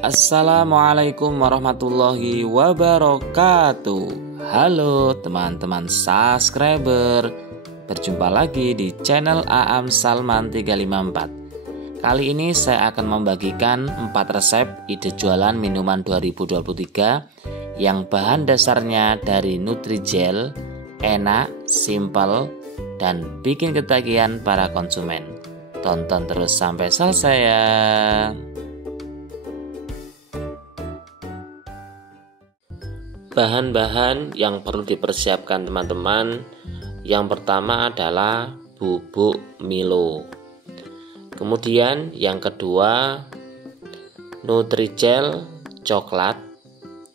Assalamualaikum warahmatullahi wabarakatuh. Halo teman-teman subscriber, berjumpa lagi di channel Aam Salman 354. Kali ini saya akan membagikan 4 resep ide jualan minuman 2023 yang bahan dasarnya dari Nutrijel, enak, simple, dan bikin ketagihan para konsumen. Tonton terus sampai selesai ya. Bahan-bahan yang perlu dipersiapkan teman-teman, yang pertama adalah bubuk Milo. Kemudian yang kedua Nutrijel coklat.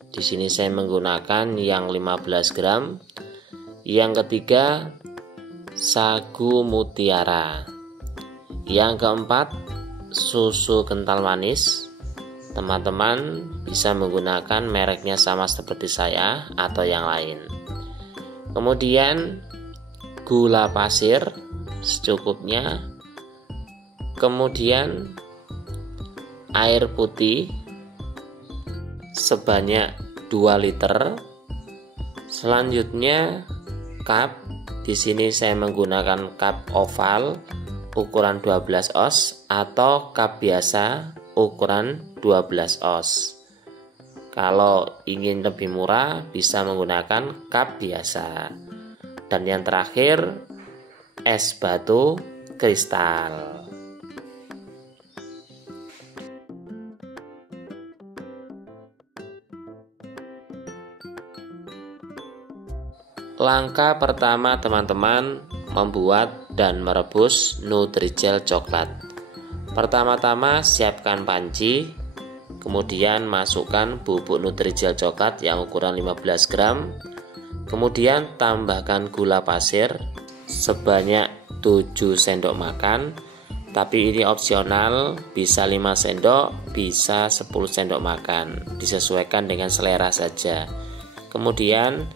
Di sini saya menggunakan yang 15 gram. Yang ketiga sagu mutiara. Yang keempat susu kental manis. Teman-teman bisa menggunakan mereknya sama seperti saya atau yang lain. Kemudian gula pasir secukupnya. Kemudian air putih sebanyak 2 liter. Selanjutnya cup. Di sini saya menggunakan cup oval ukuran 12 oz atau cup biasa ukuran 12 oz. Kalau ingin lebih murah bisa menggunakan cup biasa. Dan yang terakhir es batu kristal. Langkah pertama teman-teman, membuat dan merebus Nutrijel coklat. Pertama-tama siapkan panci, kemudian masukkan bubuk Nutrijel coklat yang ukuran 15 gram. Kemudian tambahkan gula pasir sebanyak 7 sendok makan. Tapi ini opsional, bisa 5 sendok, bisa 10 sendok makan, disesuaikan dengan selera saja. Kemudian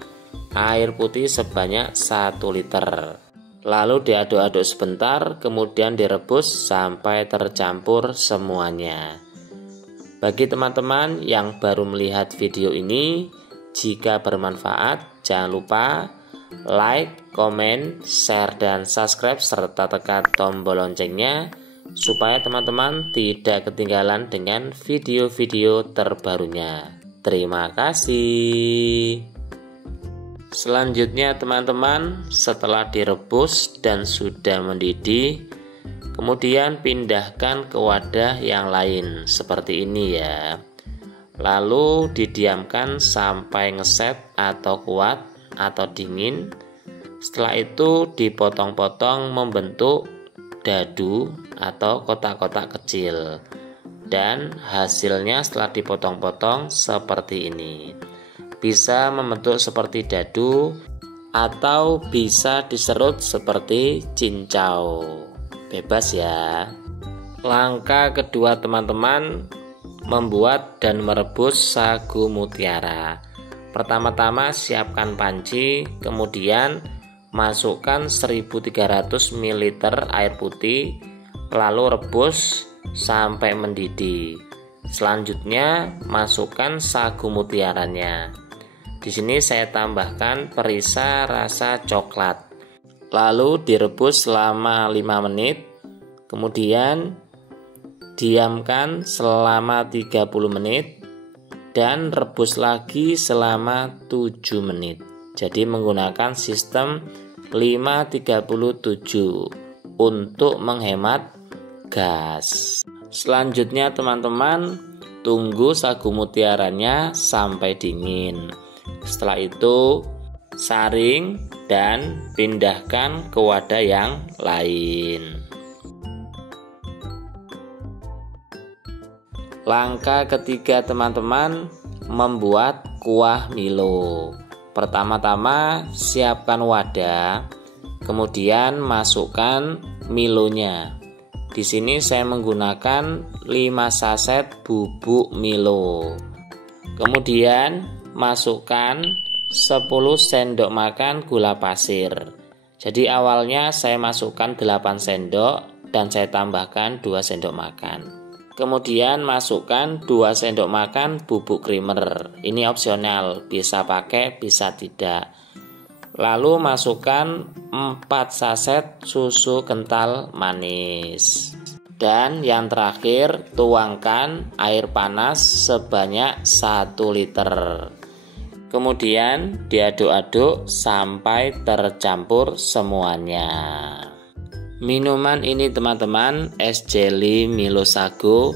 air putih sebanyak 1 liter. Lalu diaduk-aduk sebentar, kemudian direbus sampai tercampur semuanya. Bagi teman-teman yang baru melihat video ini, jika bermanfaat, jangan lupa like, komen, share, dan subscribe, serta tekan tombol loncengnya supaya teman-teman tidak ketinggalan dengan video-video terbarunya. Terima kasih. Selanjutnya teman-teman, setelah direbus dan sudah mendidih, kemudian pindahkan ke wadah yang lain seperti ini ya. Lalu didiamkan sampai ngeset atau kuat atau dingin. Setelah itu dipotong-potong membentuk dadu atau kotak-kotak kecil. Dan hasilnya setelah dipotong-potong seperti ini. Bisa membentuk seperti dadu atau bisa diserut seperti cincau. Bebas ya. Langkah kedua teman-teman, membuat dan merebus sagu mutiara. Pertama-tama siapkan panci, kemudian masukkan 1300 ml air putih, lalu rebus sampai mendidih. Selanjutnya masukkan sagu mutiaranya. Di sini saya tambahkan perisa rasa coklat. Lalu direbus selama 5 menit. Kemudian diamkan selama 30 menit dan rebus lagi selama 7 menit. Jadi menggunakan sistem 5-37 untuk menghemat gas. Selanjutnya teman-teman, tunggu sagu mutiaranya sampai dingin. Setelah itu saring dan pindahkan ke wadah yang lain. Langkah ketiga teman-teman, membuat kuah Milo. Pertama-tama siapkan wadah, kemudian masukkan Milonya. Di sini saya menggunakan 5 saset bubuk Milo. Kemudian masukkan 10 sendok makan gula pasir. Jadi awalnya saya masukkan 8 sendok dan saya tambahkan 2 sendok makan. Kemudian masukkan 2 sendok makan bubuk creamer. Ini opsional, bisa pakai bisa tidak. Lalu masukkan 4 saset susu kental manis. Dan yang terakhir, tuangkan air panas sebanyak 1 liter. Kemudian diaduk-aduk sampai tercampur semuanya. Minuman ini teman-teman, es jelly Milo Sago,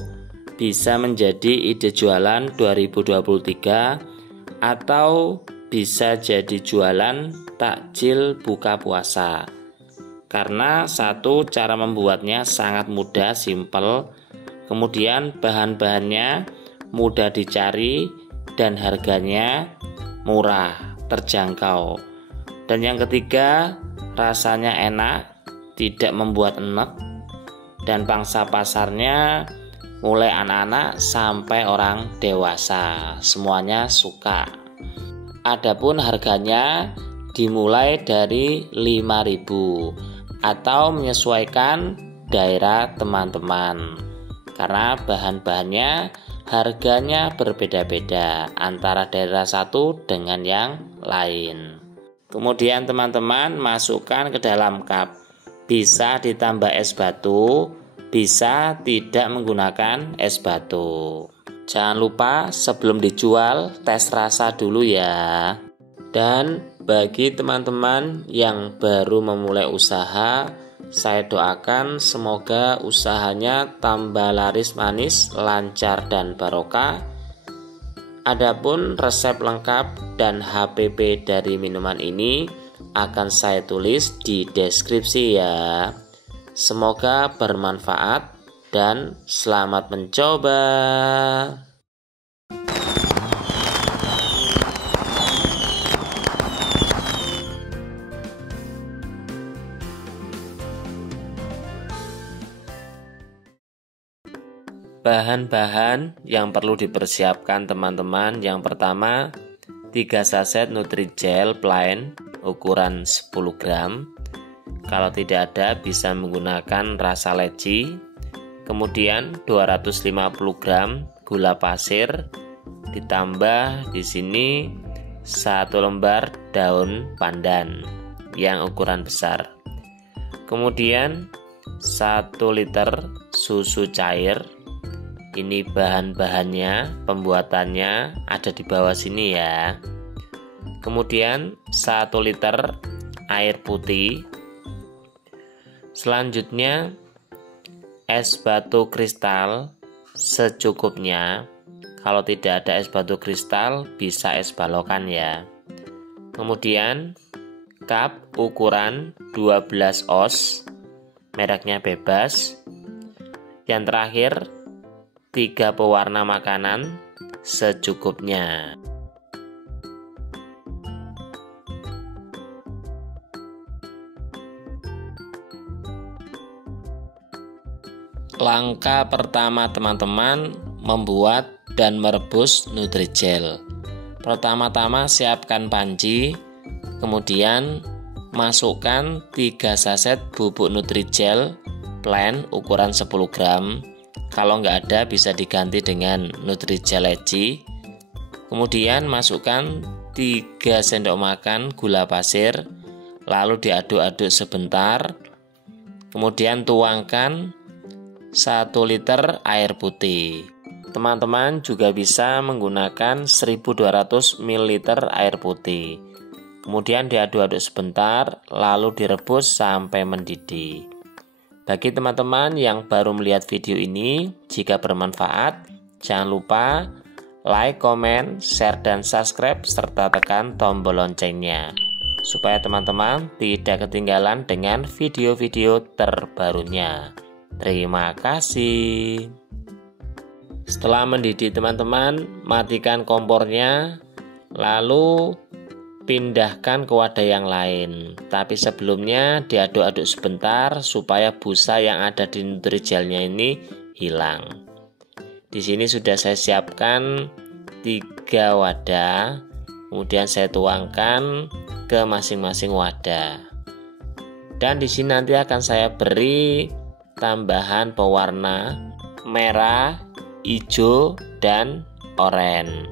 bisa menjadi ide jualan 2023 atau bisa jadi jualan takjil buka puasa. Karena satu, cara membuatnya sangat mudah, simple. Kemudian bahan-bahannya mudah dicari dan harganya murah, terjangkau. Dan yang ketiga, rasanya enak, tidak membuat enek, dan pangsa pasarnya mulai anak-anak sampai orang dewasa, semuanya suka. Adapun harganya dimulai dari 5.000 atau menyesuaikan daerah teman-teman, karena bahan-bahannya harganya berbeda-beda antara daerah satu dengan yang lain. Kemudian teman-teman masukkan ke dalam cup. Bisa ditambah es batu, bisa tidak menggunakan es batu. Jangan lupa sebelum dijual tes rasa dulu ya. Dan bagi teman-teman yang baru memulai usaha, saya doakan semoga usahanya tambah laris manis, lancar dan barokah. Adapun resep lengkap dan HPP dari minuman ini akan saya tulis di deskripsi ya. Semoga bermanfaat dan selamat mencoba. Bahan-bahan yang perlu dipersiapkan teman-teman. Yang pertama, 3 saset Nutrijel plain ukuran 10 gram. Kalau tidak ada bisa menggunakan rasa leci. Kemudian 250 gram gula pasir, ditambah di sini 1 lembar daun pandan yang ukuran besar. Kemudian 1 liter susu cair. Ini bahan-bahannya, pembuatannya ada di bawah sini ya. Kemudian 1 liter air putih. Selanjutnya es batu kristal secukupnya. Kalau tidak ada es batu kristal bisa es balokan ya. Kemudian cup ukuran 12 oz, mereknya bebas. Yang terakhir 3 pewarna makanan secukupnya. Langkah pertama teman-teman, membuat dan merebus Nutrijel. Pertama-tama siapkan panci, kemudian masukkan 3 saset bubuk Nutrijel plain ukuran 10 gram. Kalau nggak ada bisa diganti dengan Nutrijel leci. Kemudian masukkan 3 sendok makan gula pasir, lalu diaduk-aduk sebentar. Kemudian tuangkan 1 liter air putih. Teman-teman juga bisa menggunakan 1200 ml air putih. Kemudian diaduk-aduk sebentar, lalu direbus sampai mendidih. Bagi teman-teman yang baru melihat video ini, jika bermanfaat, jangan lupa like, komen, share, dan subscribe, serta tekan tombol loncengnya, supaya teman-teman tidak ketinggalan dengan video-video terbarunya. Terima kasih. Setelah mendidih teman-teman, matikan kompornya, lalu pindahkan ke wadah yang lain. Tapi sebelumnya diaduk-aduk sebentar supaya busa yang ada di Nutrijelnya ini hilang. Di sini sudah saya siapkan 3 wadah, kemudian saya tuangkan ke masing-masing wadah. Dan di sini nanti akan saya beri tambahan pewarna merah, hijau, dan oranye.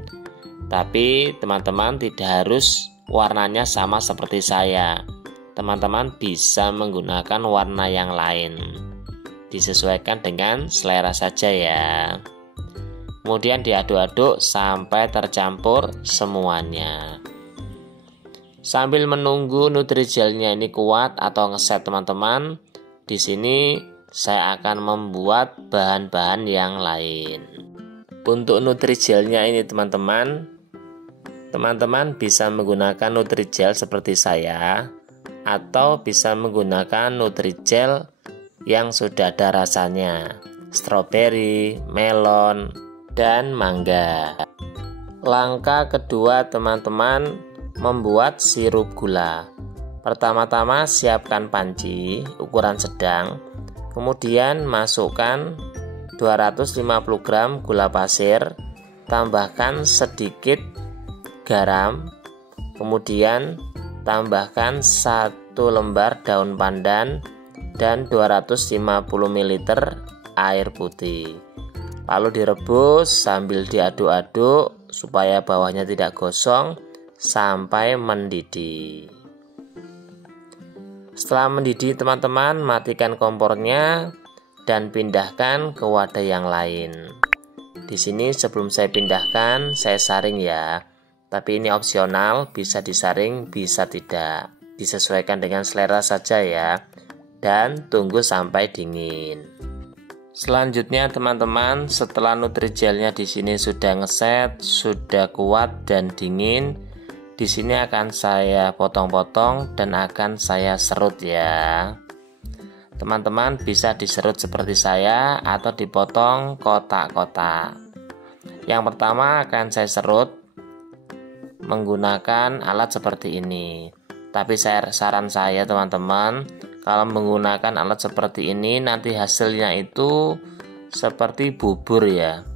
Tapi teman-teman tidak harus warnanya sama seperti saya. Teman-teman bisa menggunakan warna yang lain. Disesuaikan dengan selera saja ya. Kemudian diaduk-aduk sampai tercampur semuanya. Sambil menunggu Nutrigelnya ini kuat atau ngeset teman-teman, di sini saya akan membuat bahan-bahan yang lain. Untuk Nutrigelnya ini teman-teman bisa menggunakan Nutrigel seperti saya, atau bisa menggunakan Nutrigel yang sudah ada rasanya, stroberi, melon, dan mangga. Langkah kedua teman-teman, membuat sirup gula. Pertama-tama siapkan panci ukuran sedang, kemudian masukkan 250 gram gula pasir, tambahkan sedikit garam, kemudian tambahkan 1 lembar daun pandan dan 250 ml air putih. Lalu direbus sambil diaduk-aduk supaya bawahnya tidak gosong sampai mendidih. Setelah mendidih teman-teman, matikan kompornya dan pindahkan ke wadah yang lain. Di sini sebelum saya pindahkan, saya saring ya. Tapi ini opsional, bisa disaring, bisa tidak. Disesuaikan dengan selera saja ya. Dan tunggu sampai dingin. Selanjutnya teman-teman, setelah Nutrigelnya di sini sudah ngeset, sudah kuat dan dingin, di sini akan saya potong-potong dan akan saya serut ya. Teman-teman bisa diserut seperti saya atau dipotong kotak-kotak. Yang pertama akan saya serut menggunakan alat seperti ini. Tapi saran saya teman-teman, kalau menggunakan alat seperti ini nanti hasilnya itu seperti bubur ya.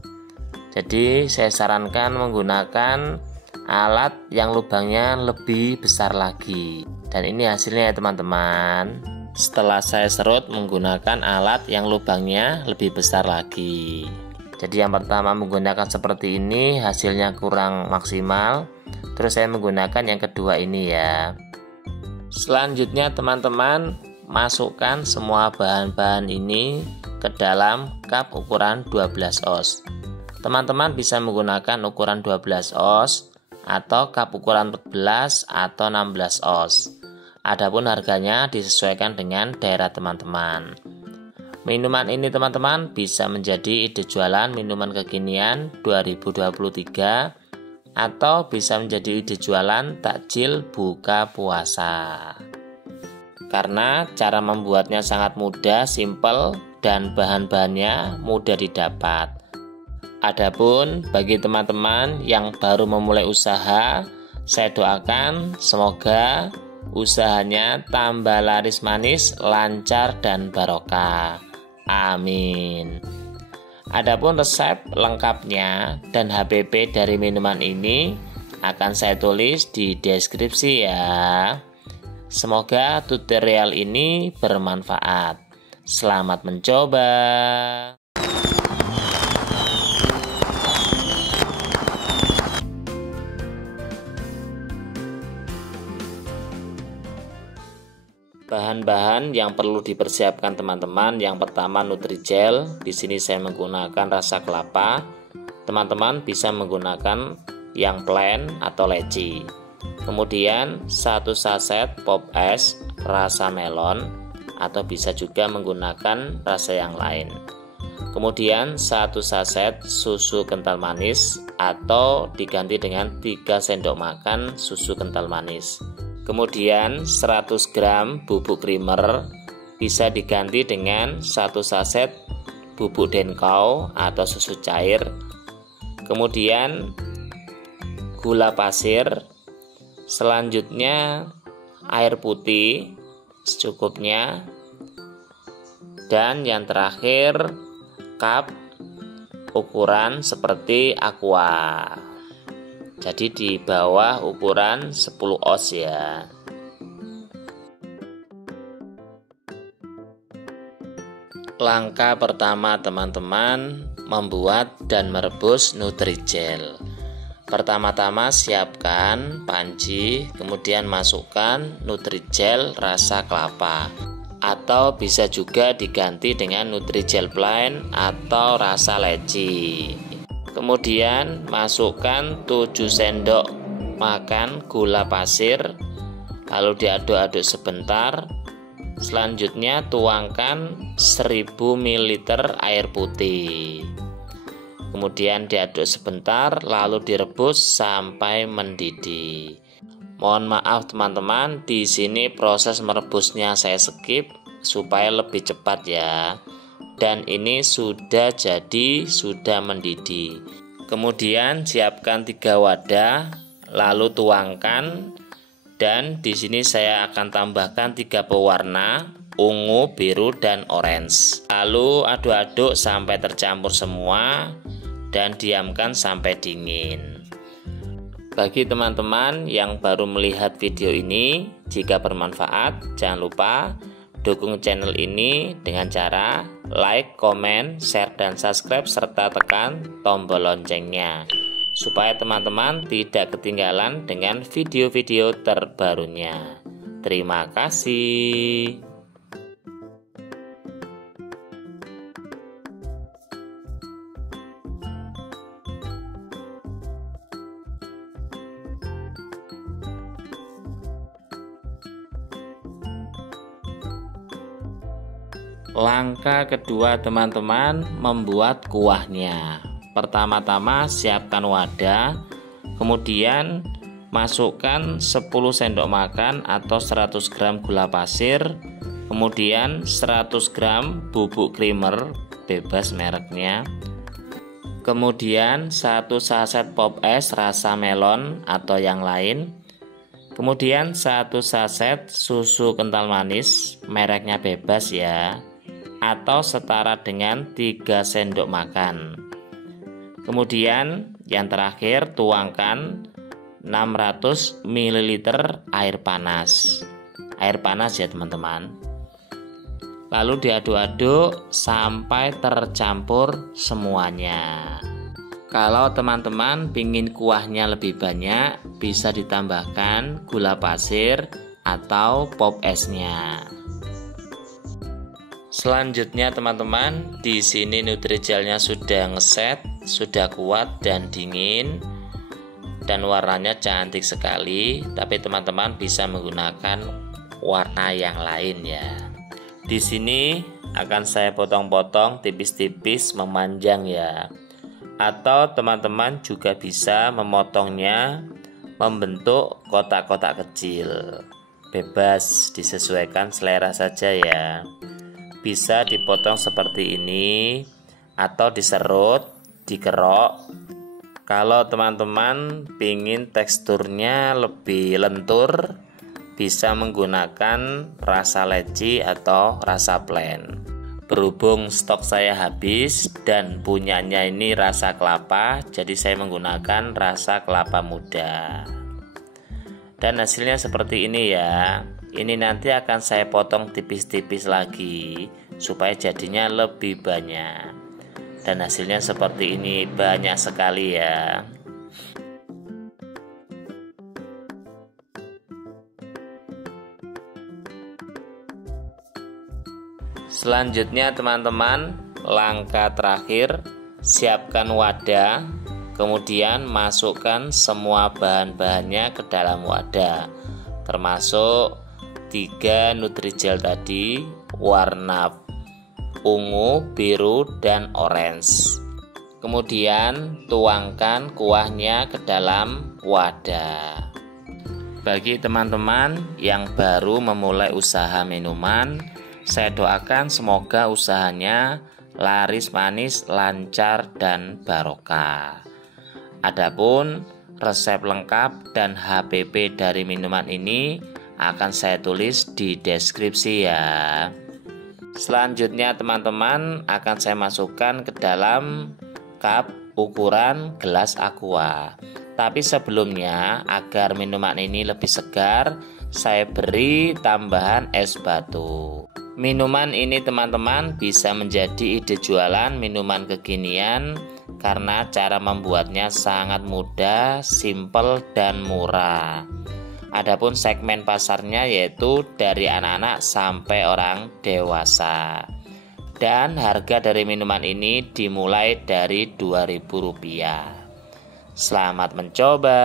Jadi saya sarankan menggunakan alat yang lubangnya lebih besar lagi. Dan ini hasilnya ya teman-teman. Setelah saya serut menggunakan alat yang lubangnya lebih besar lagi. Jadi yang pertama menggunakan seperti ini, hasilnya kurang maksimal. Terus saya menggunakan yang kedua ini ya. Selanjutnya teman-teman, masukkan semua bahan-bahan ini ke dalam cup ukuran 12 oz. Teman-teman bisa menggunakan ukuran 12 oz atau cup ukuran 14 atau 16 oz. Adapun harganya disesuaikan dengan daerah teman-teman. Minuman ini teman-teman bisa menjadi ide jualan minuman kekinian 2023 atau bisa menjadi ide jualan takjil buka puasa. Karena cara membuatnya sangat mudah, simple, dan bahan-bahannya mudah didapat. Adapun bagi teman-teman yang baru memulai usaha, saya doakan semoga usahanya tambah laris manis, lancar, dan barokah. Amin. Adapun resep lengkapnya dan HPP dari minuman ini akan saya tulis di deskripsi ya. Semoga tutorial ini bermanfaat. Selamat mencoba. Bahan-bahan yang perlu dipersiapkan teman-teman, yang pertama Nutrigel. Di sini saya menggunakan rasa kelapa. Teman-teman bisa menggunakan yang plain atau leci. Kemudian 1 saset pop es rasa melon atau bisa juga menggunakan rasa yang lain. Kemudian 1 saset susu kental manis atau diganti dengan 3 sendok makan susu kental manis. Kemudian 100 gram bubuk creamer bisa diganti dengan 1 saset bubuk denkau atau susu cair. Kemudian gula pasir. Selanjutnya air putih secukupnya. Dan yang terakhir cup ukuran seperti aqua. Jadi di bawah ukuran 10 oz ya. Langkah pertama teman-teman, membuat dan merebus Nutrijel. Pertama-tama siapkan panci, kemudian masukkan Nutrijel rasa kelapa, atau bisa juga diganti dengan Nutrijel plain atau rasa leci. Kemudian masukkan 7 sendok makan gula pasir, lalu diaduk-aduk sebentar. Selanjutnya tuangkan 1000 ml air putih. Kemudian diaduk sebentar, lalu direbus sampai mendidih. Mohon maaf teman-teman, di sini proses merebusnya saya skip supaya lebih cepat ya. Dan ini sudah jadi, sudah mendidih. Kemudian siapkan 3 wadah, lalu tuangkan. Dan di sini saya akan tambahkan 3 pewarna, ungu, biru, dan orange. Lalu aduk-aduk sampai tercampur semua dan diamkan sampai dingin. Bagi teman-teman yang baru melihat video ini, jika bermanfaat, jangan lupa dukung channel ini dengan cara like, komen, share, dan subscribe, serta tekan tombol loncengnya supaya teman-teman tidak ketinggalan dengan video-video terbarunya. Terima kasih. Langkah kedua teman-teman, membuat kuahnya. Pertama-tama siapkan wadah, kemudian masukkan 10 sendok makan atau 100 gram gula pasir, kemudian 100 gram bubuk creamer bebas mereknya, kemudian 1 saset pop es rasa melon atau yang lain, kemudian 1 saset susu kental manis mereknya bebas ya, atau setara dengan 3 sendok makan. Kemudian yang terakhir tuangkan 600 ml air panas. Air panas ya teman-teman. Lalu diaduk-aduk sampai tercampur semuanya. Kalau teman-teman ingin kuahnya lebih banyak, bisa ditambahkan gula pasir atau pop esnya. Selanjutnya teman-teman, di sini Nutrijelnya sudah ngeset, sudah kuat dan dingin, dan warnanya cantik sekali. Tapi teman-teman bisa menggunakan warna yang lain ya. Di sini akan saya potong-potong tipis-tipis memanjang ya. Atau teman-teman juga bisa memotongnya membentuk kotak-kotak kecil. Bebas, disesuaikan selera saja ya. Bisa dipotong seperti ini atau diserut, dikerok. Kalau teman-teman ingin teksturnya lebih lentur, bisa menggunakan rasa leci atau rasa plain. Berhubung stok saya habis dan punyanya ini rasa kelapa, jadi saya menggunakan rasa kelapa muda. Dan hasilnya seperti ini ya. Ini nanti akan saya potong tipis-tipis lagi supaya jadinya lebih banyak. Dan hasilnya seperti ini, banyak sekali ya. Selanjutnya teman-teman, langkah terakhir, siapkan wadah, kemudian masukkan semua bahan-bahannya ke dalam wadah, termasuk 3 Nutrijel tadi, warna ungu, biru, dan orange. Kemudian tuangkan kuahnya ke dalam wadah. Bagi teman-teman yang baru memulai usaha minuman, saya doakan semoga usahanya laris manis, lancar, dan barokah. Adapun resep lengkap dan HPP dari minuman ini akan saya tulis di deskripsi ya. Selanjutnya teman-teman akan saya masukkan ke dalam cup ukuran gelas aqua. Tapi sebelumnya agar minuman ini lebih segar, saya beri tambahan es batu. Minuman ini teman-teman bisa menjadi ide jualan minuman kekinian karena cara membuatnya sangat mudah, simple, dan murah. Adapun segmen pasarnya yaitu dari anak-anak sampai orang dewasa. Dan harga dari minuman ini dimulai dari Rp2.000. Selamat mencoba.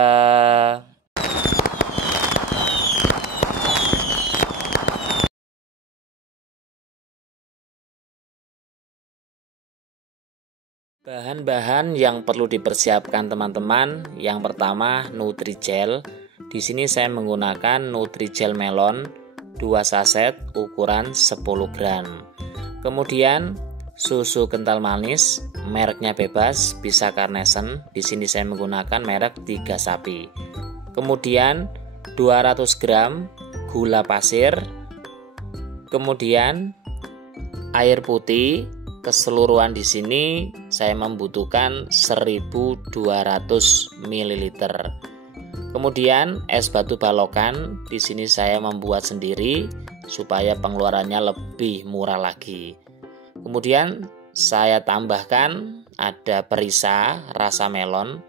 Bahan-bahan yang perlu dipersiapkan teman-teman, yang pertama Nutrijel. Di sini saya menggunakan Nutrijel melon 2 saset ukuran 10 gram. Kemudian susu kental manis, mereknya bebas, bisa Carnation. Di sini saya menggunakan merek 3 Sapi. Kemudian 200 gram gula pasir. Kemudian air putih. Keseluruhan di sini saya membutuhkan 1200 ml. Kemudian es batu balokan di sini saya membuat sendiri supaya pengeluarannya lebih murah lagi. Kemudian saya tambahkan ada perisa rasa melon.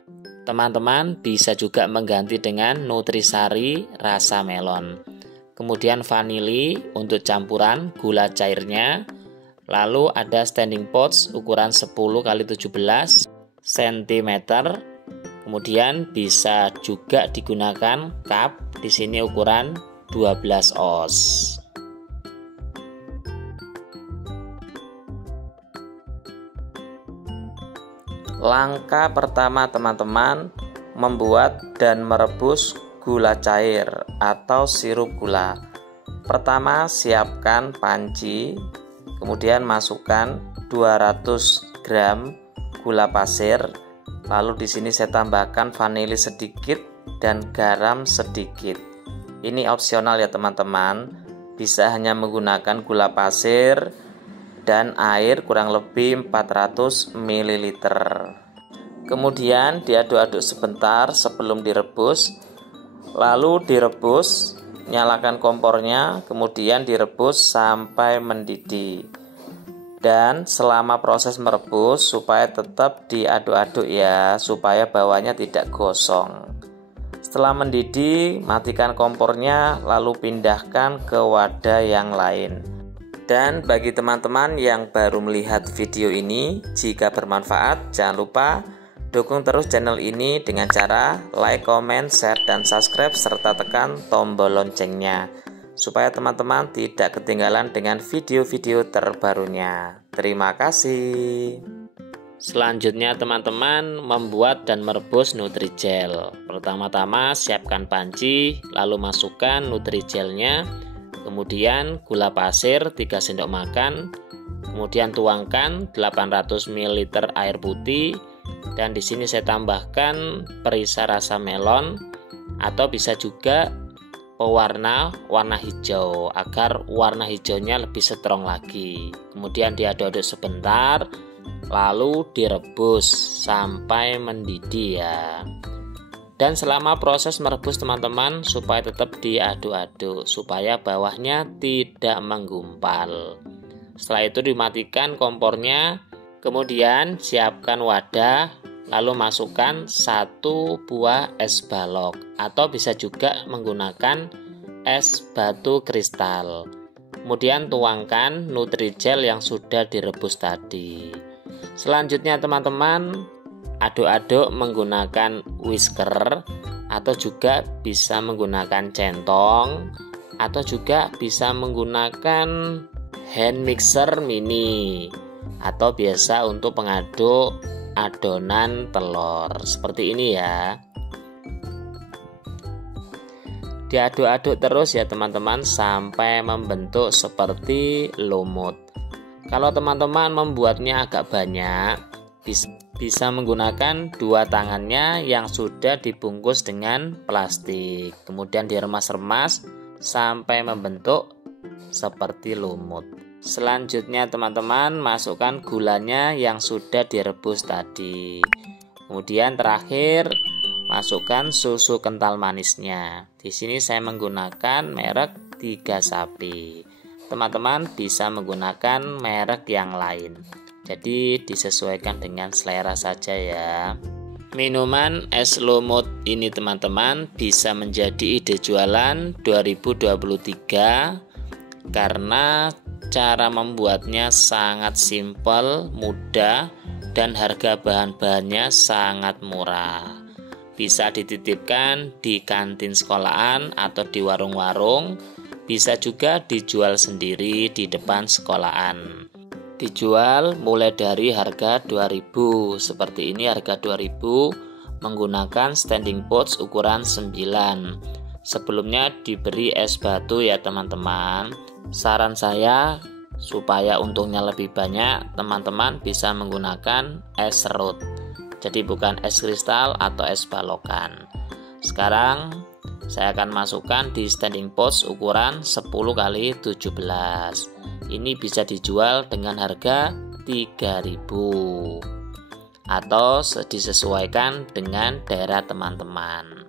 Teman-teman bisa juga mengganti dengan Nutrisari rasa melon. Kemudian vanili untuk campuran gula cairnya. Lalu ada standing pots ukuran 10 x 17 cm. Kemudian bisa juga digunakan cup, di sini ukuran 12 oz. Langkah pertama teman-teman, membuat dan merebus gula cair atau sirup gula. Pertama, siapkan panci. Kemudian masukkan 200 gram gula pasir. Lalu di sini saya tambahkan vanili sedikit dan garam sedikit. Ini opsional ya teman-teman. Bisa hanya menggunakan gula pasir dan air kurang lebih 400 ml. Kemudian diaduk-aduk sebentar sebelum direbus. Lalu direbus. Nyalakan kompornya, kemudian direbus sampai mendidih. Dan selama proses merebus supaya tetap diaduk-aduk ya, supaya bawahnya tidak gosong. Setelah mendidih, matikan kompornya lalu pindahkan ke wadah yang lain. Dan bagi teman-teman yang baru melihat video ini, jika bermanfaat jangan lupa dukung terus channel ini dengan cara like, comment, share, dan subscribe serta tekan tombol loncengnya supaya teman-teman tidak ketinggalan dengan video-video terbarunya. Terima kasih. Selanjutnya teman-teman membuat dan merebus Nutrijel. Pertama-tama siapkan panci, lalu masukkan Nutrijelnya, kemudian gula pasir 3 sendok makan, kemudian tuangkan 800 ml air putih. Dan di sini saya tambahkan perisa rasa melon atau bisa juga pewarna warna hijau agar warna hijaunya lebih strong lagi. Kemudian diaduk-aduk sebentar lalu direbus sampai mendidih ya. Dan selama proses merebus teman-teman supaya tetap diaduk-aduk supaya bawahnya tidak menggumpal. Setelah itu dimatikan kompornya. Kemudian siapkan wadah, lalu masukkan 1 buah es balok atau bisa juga menggunakan es batu kristal. Kemudian tuangkan Nutrijel yang sudah direbus tadi. Selanjutnya teman-teman aduk-aduk menggunakan whisker atau juga bisa menggunakan centong atau juga bisa menggunakan hand mixer mini atau biasa untuk pengaduk adonan telur seperti ini ya. Diaduk-aduk terus ya teman-teman sampai membentuk seperti lumut. Kalau teman-teman membuatnya agak banyak, bisa menggunakan 2 tangannya yang sudah dibungkus dengan plastik. Kemudian diremas-remas sampai membentuk seperti lumut. Selanjutnya teman-teman masukkan gulanya yang sudah direbus tadi. Kemudian terakhir masukkan susu kental manisnya. Di sini saya menggunakan merek 3 Sapi. teman-teman bisa menggunakan merek yang lain. Jadi disesuaikan dengan selera saja ya. Minuman es lumut ini teman-teman bisa menjadi ide jualan 2023 karena cara membuatnya sangat simpel, mudah, dan harga bahan-bahannya sangat murah. Bisa dititipkan di kantin sekolahan atau di warung-warung, bisa juga dijual sendiri di depan sekolahan. Dijual mulai dari harga 2.000. Seperti ini harga 2.000 menggunakan standing pouch ukuran 9. Sebelumnya diberi es batu ya teman-teman. Saran saya supaya untungnya lebih banyak, teman-teman bisa menggunakan es serut. Jadi bukan es kristal atau es balokan. Sekarang saya akan masukkan di standing pouch ukuran 10x17. Ini bisa dijual dengan harga 3.000 atau disesuaikan dengan daerah teman-teman.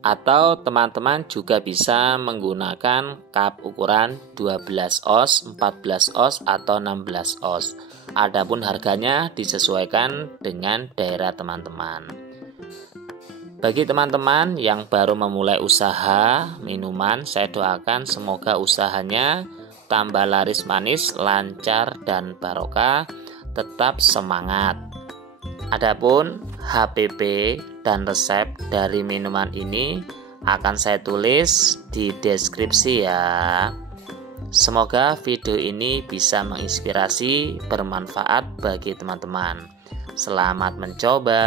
Atau teman-teman juga bisa menggunakan cup ukuran 12 oz, 14 oz atau 16 oz. Adapun harganya disesuaikan dengan daerah teman-teman. Bagi teman-teman yang baru memulai usaha minuman, saya doakan semoga usahanya tambah laris manis, lancar, dan barokah, tetap semangat. Adapun HPP dan resep dari minuman ini akan saya tulis di deskripsi ya. Semoga video ini bisa menginspirasi, bermanfaat bagi teman-teman. Selamat mencoba.